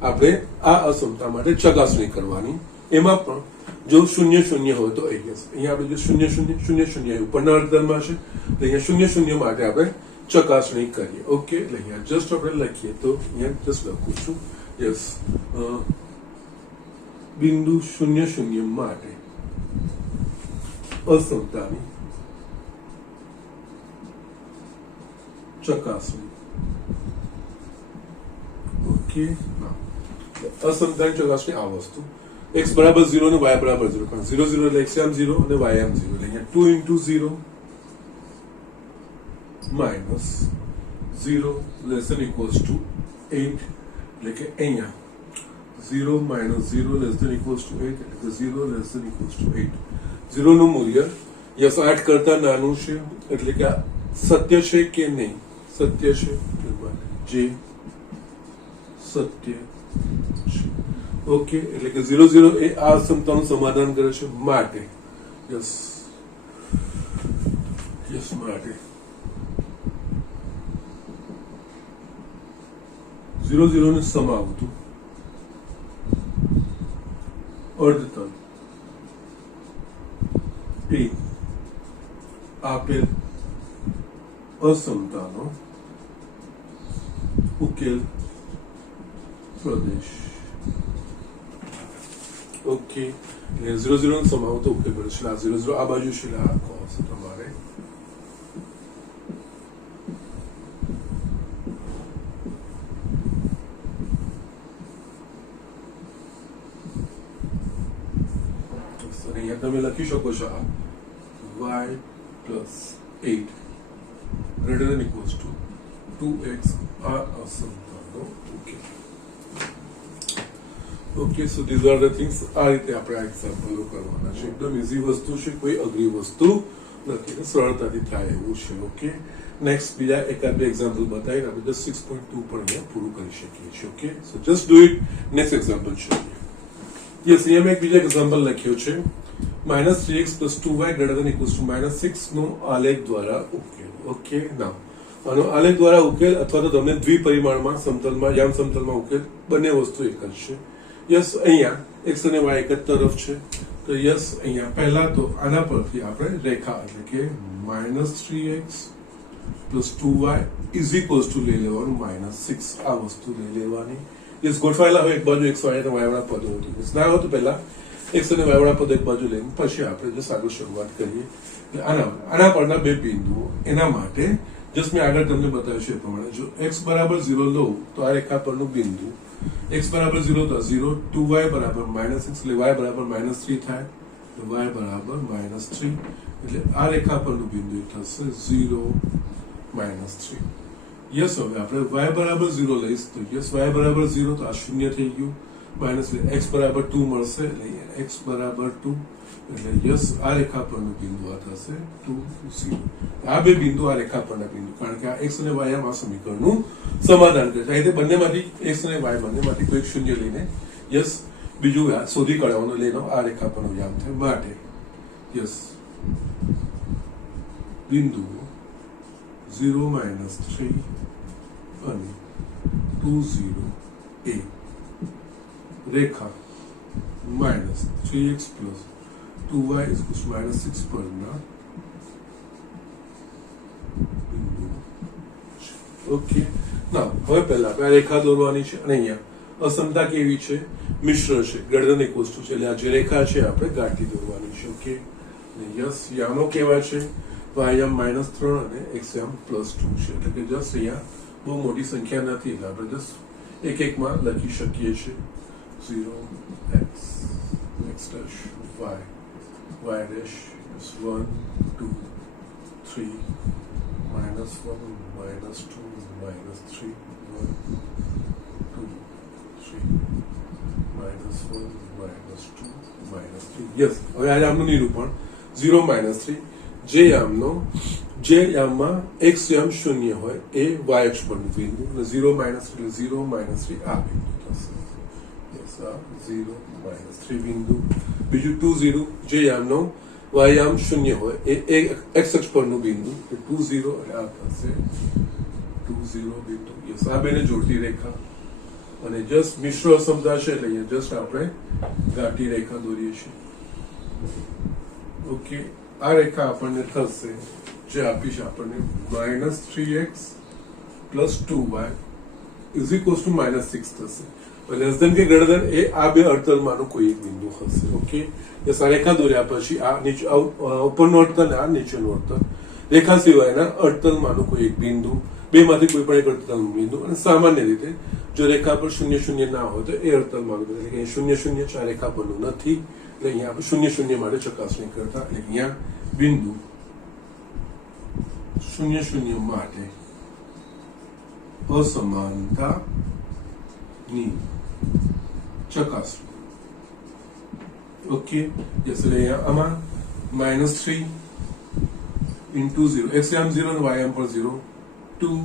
આપણે આ અસમતા માટે ચકાસણી કરવાની એમાં પણ જો 0 0 હોય તો અહીંયા આપણે જો 0 0 0 0 ઉપરના અડધરમાં છે તો અહીંયા 0 0 માટે આપણે ચકાસણી કરીએ ઓકે એટલે અહીંયા જસ્ટ આપણે લખીએ તો અહીંયા જસ્ટ લખું છું યસ બિંદુ 0 0 માટે અસમતાની ચકાસણી ઓકે અસમતાની ચકાસણી આ વસ્તુ x બરાબર 0 અને y બરાબર 0 પણ 0 0 એટલે xm 0 અને ym 0 એટલે અહીંયા 2 into 0 minus 0 less than equals to 8 એટલે કે અહીંયા 0 minus 0 less than equals to 8 એટલે કે 0 less than equals to 8 0 નું મૂલ્ય યસ 8 કરતા નાનું છે એટલે કે સત્ય છે કે નહીં સત્ય છે જે સત્ય છે ઓકે એટલે કે 0 0 એ આ અસમતાનું સમાધાન કરે છે માટે યસ યસ માટે 0 0 ને સમાવતું અર્ધતલ એ આપેલ અસમતાનો ઉકેલ પ્રદેશ ઓકે 0 0 ને સમાવતો ઉકેલ પ્રદેશ આ 0 0 આ બાજુ છે આ આવશે તમારે અહીંયા તમે લખી શકો છો આ y plus 8 greater than equals to 2x આ અસમતાનો ઉકેલ okay so these are the things આ રીતે આપણે આ એક્ઝામ્પલો કરવાના છે એકદમ ઇઝી વસ્તુ છે કોઈ અઘરી વસ્તુ નથી સરળતાથી થાય એવું છે ઓકે નેક્સ્ટ બીજા એકાદ બે એક્ઝામ્પલ બતાવીને આપણે જસ્ટ 6.2 પણ અહીંયા પૂરું કરી શકીએ છીએ okay so just do it next example જોઈએ યસ અહીંયા મેં એક બીજા એક્ઝામ્પલ લખ્યો છે -3x plus 2y greater than equals to -6 નો આલેખ દ્વારા ઉકેલ ઓકે નાઉ આનો આલેખ દ્વારા ઉકેલ અથવા તો તમને દ્વિપરિમાણમાં સમતલમાં યામ સમતલમાં ઉકેલ બંને વસ્તુ એક જ છે યસ અહીંયા x અને y એક જ તરફ છે તો યસ અહીંયા પહેલા તો આના પરથી આપણે રેખા એટલે કે -3x plus 2y is equals to લઈ લેવાનું -6 આ વસ્તુ લઈ લેવાની યસ ગોઠવાયેલા હોય એક બાજુ x y અને y વાળા પદો હતું ના હોય તો પહેલા x અને y વાળા પદ એક બાજુ લઈને પછી આપણે જો આગળ શરૂઆત કરીએ આના પરના બે બિંદુઓ એના માટે જસ્ટ મેં આગળ તમને બતાવ્યું છે એ પ્રમાણે જો x બરાબર 0 લો તો આ રેખા પરનું બિંદુ x બરાબર 0 તો 0 2y બરાબર -6 એટલે y બરાબર -3 થાય તો y બરાબર -3 એટલે આ રેખા પરનું બિંદુ થશે 0 -3 યસ હવે આપણે y બરાબર 0 લઈશ તો યસ y બરાબર 0 તો આ શૂન્ય થઈ ગયું માઇનસ x બરાબર 2 મળશે એટલે x બરાબર 2 એટલે યસ આ રેખા પરનું બિંદુ આ થશે 2 0 આ બે બિંદુ આ રેખા પરના બિંદુ કારણ કે આ x અને y આ સમીકરણનું સમાધાન કરે છે આ રીતે બંનેમાંથી x અને y બંનેમાંથી કોઈ શૂન્ય લઈને યસ બીજું શોધી કાઢવાનું લેનો આ રેખા પરનો યામ થાય માટે યસ બિંદુ 0 -3 અને 2 0 a Rekha -3x plus 2y is equals to -6 પરના બિંદુ ઓકે ના હવે પહેલા આપણે રેખા દોરવાની છે અને અહીંયા અસમતા કેવી છે મિશ્ર છે ગ્રેટર ધેન ઇક્વલ્સ ટુ છે એટલે આ જે રેખા છે આપણે ગાંઠી દોરવાની છે ઓકે યસ યામો કેવા છે વાયામ -3 અને એક્સયામ +2 છે એટલે કે જસ્ટ અહીંયા બહુ મોટી સંખ્યા નથી એટલે આપણે જસ્ટ એક એકમાં લખી શકીએ છીએ 0 x x dash y y dash is 1 2 3 -1 -2 -3 1 2 3 -1 -2 -3 yes હવે આ યામનું નિરૂપણ 0 -3 જે યામમાં x યામ શૂન્ય હોય એ y અક્ષ પરનું બિંદુ અને 0 -3 0 -3 આ બિંદુ થશે યસ આ 0 -3 બિંદુ બીજું 2 0 જે યામનો y યામ શૂન્ય હોય એ x અક્ષ પરનું બિંદુ 2 0 અને આ થશે 2 0 બિંદુ યસ આ બેને જોડતી રેખા અને જસ્ટ મિશ્ર અસમતા છે એટલે અહીંયા જસ્ટ આપણે ગાંઠી રેખા દોરીએ છીએ ઓકે આ રેખા આપણને થશે જે આપીશ આપણને -3x + 2y is equals to -6 થશે લેસ ધેન કે ગ્રેટર ધેન એ આ બે અડધલમાંનું કોઈ એક બિંદુ હશે ઓકે યસ આ રેખા દોર્યા પછી આ નીચે ઉપરનું અડધલ આ નીચેનું અડધલ રેખા સિવાયના અડધલમાંનું કોઈ એક બિંદુ બેમાંથી કોઈ પણ એક અડધલનું બિંદુ અને સામાન્ય રીતે જો રેખા પર 0 0 ના હોય તો એ અડધલમાંનું એટલે કે 0 0 ચાર રેખા પરનું નથી એટલે અહીંયા આપણે 0 0 માટે ચકાસણી કરતા એટલે અહીંયા બિંદુ 0 0 માટે અસમાનતા ની ચકાસણી ઓકે યસ એટલે અહીંયા આમાં -3 into 0 x am 0 and y am પર 0 2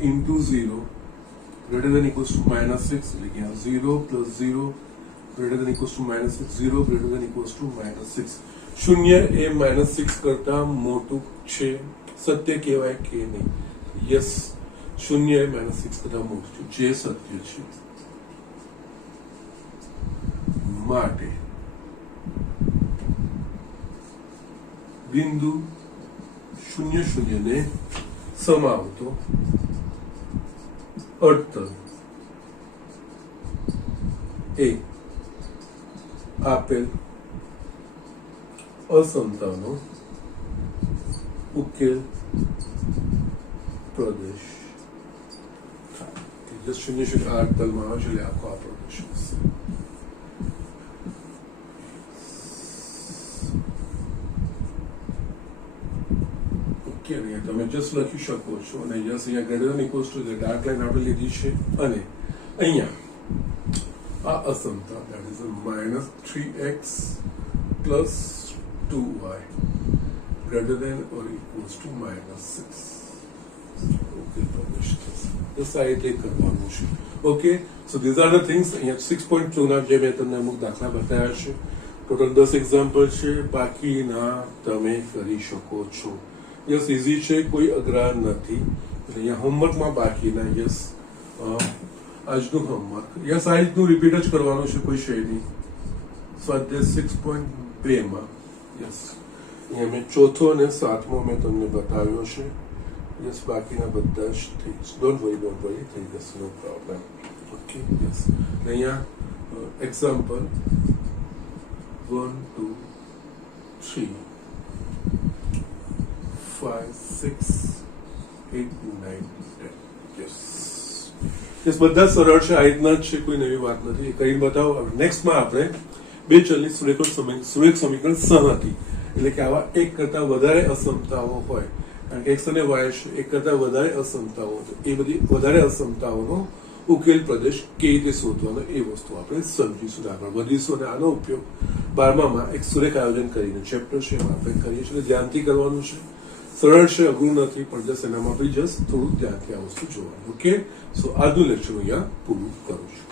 into 0 greater than equals to -6 એટલે કે 0 plus 0 greater than equals to -6 0 greater than equals to -6 શૂન્ય એ -6 કરતા મોટું છે સત્ય કહેવાય કે નહીં યસ શૂન્ય એ -6 કરતા મોટું છે જે સત્ય છે માટે બિંદુ 0 0 ને સમાવતો અડધલ એ આપેલ અસમતાનો ઉકેલ પ્રદેશ થાય 0 0 આ અડધલમાં આવે છે એટલે આખો આ પ્રદેશ હશે તમે જસ્ટ લખી શકો છો અને યસ અહીંયા greater than equals to dark line આપણે લીધી છે અને અહીંયા આ અસમતા that is -3x plus 2y greater than or equals to -6 okay પ્રદેશ થશે આ રીતે કરવાનું છે okay so these are the things અહીંયા 6.2 ના જે મેં તમને અમુક દાખલા બતાવ્યા છે ટોટલ 10 એક્ઝામ્પલ છે બાકીના તમે કરી શકો છો યસ ઇઝી છે કોઈ અઘરા નથી અહીંયા હોમવર્કમાં બાકીના યસ આજનું હોમવર્ક યસ આ રીતનું રિપીટ જ કરવાનું છે કોઈ છે નહીં સ્વાધ્યાય 6.2 માં યસ અહીંયા મેં ચોથો અને સાતમો મેં તમને બતાવ્યો છે યસ બાકીના બધા જ થિંગ્સ ડોન્ટ વરી થઈ જશે નો પ્રોબ્લેમ ઓકે યસ અહીંયા એક્ઝામ્પલ 1 2 3 5 6 8 9 10 યસ બધા સરળ છે આ રીતના જ છે કોઈ નવી વાત નથી કરીને બતાવો નેક્સ્ટમાં આપણે બે ચલની સુરેખ સમીકરણ સહમતી એટલે કે આવા એક કરતા વધારે અસમતાઓ હોય કારણ કે x અને y છે એક કરતા વધારે અસમતાઓ એ બધી વધારે અસમતાઓનો ઉકેલ પ્રદેશ કેવી રીતે શોધવાનો એ વસ્તુ આપણે સમજીશું આગળ વધીશું અને આનો ઉપયોગ 12માં એક સુરેખ આયોજન કરીને ચેપ્ટર છે એમાં આપણે કરીએ છીએ ધ્યાનથી કરવાનું છે સરળ છે અઘરું નથી પણ જસ્ટ એનામાં બી જસ્ટ થોડું ધ્યાનથી આ વસ્તુ જોવાનું ઓકે સો આજનું લેક્ચર અહીંયા પૂરું કરું છું